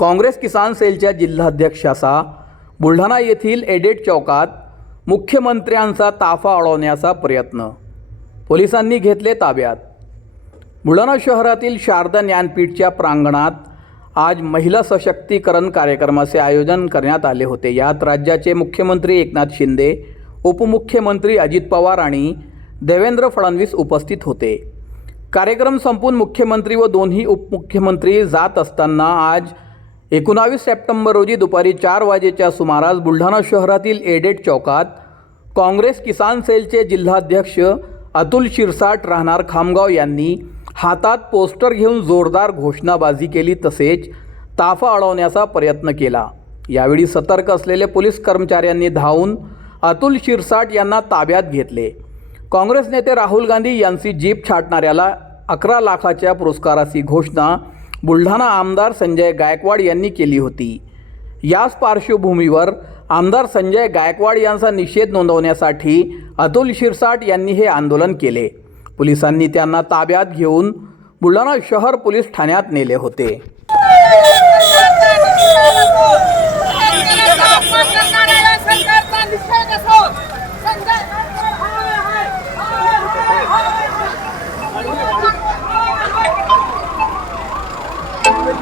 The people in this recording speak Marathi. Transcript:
काँग्रेस किसान सेलच्या जिल्हाध्यक्षाचा बुलढाणा येथील एडेट चौकात मुख्यमंत्र्यांचा ताफा अडवण्याचा प्रयत्न. पोलिसांनी घेतले ताब्यात. बुलढाणा शहरातील शारदा ज्ञानपीठच्या प्रांगणात आज महिला सशक्तीकरण कार्यक्रमाचे आयोजन करण्यात आले होते. यात राज्याचे मुख्यमंत्री एकनाथ शिंदे उपमुख्यमंत्री अजित पवार आणि देवेंद्र फडणवीस उपस्थित होते. कार्यक्रम संपून मुख्यमंत्री व दोन्ही उपमुख्यमंत्री जात असताना आज एकोणावीस सप्टेंबर रोजी दुपारी चार वाजेच्या सुमारास बुलढाणा शहरातील एडेट चौकात काँग्रेस किसान सेलचे जिल्हाध्यक्ष अतुल शिरसाट राहणार खामगाव यांनी हातात पोस्टर घेऊन जोरदार घोषणाबाजी केली तसेच ताफा अडवण्याचा प्रयत्न केला. यावेळी सतर्क असलेले पोलीस कर्मचाऱ्यांनी धावून अतुल शिरसाट यांना ताब्यात घेतले. काँग्रेस नेते राहुल गांधी यांची जीप छाटणाऱ्याला अकरा लाखाच्या पुरस्काराची घोषणा बुलढाणा आमदार संजय गायकवाड यांनी केली होती. याच पार्श्वभूमीवर आमदार संजय गायकवाड यांचा निषेध नोंदवण्यासाठी अतुल शिरसाट यांनी हे आंदोलन केले. पोलिसांनी त्यांना ताब्यात घेऊन बुलढाणा शहर पोलीस ठाण्यात नेले होते.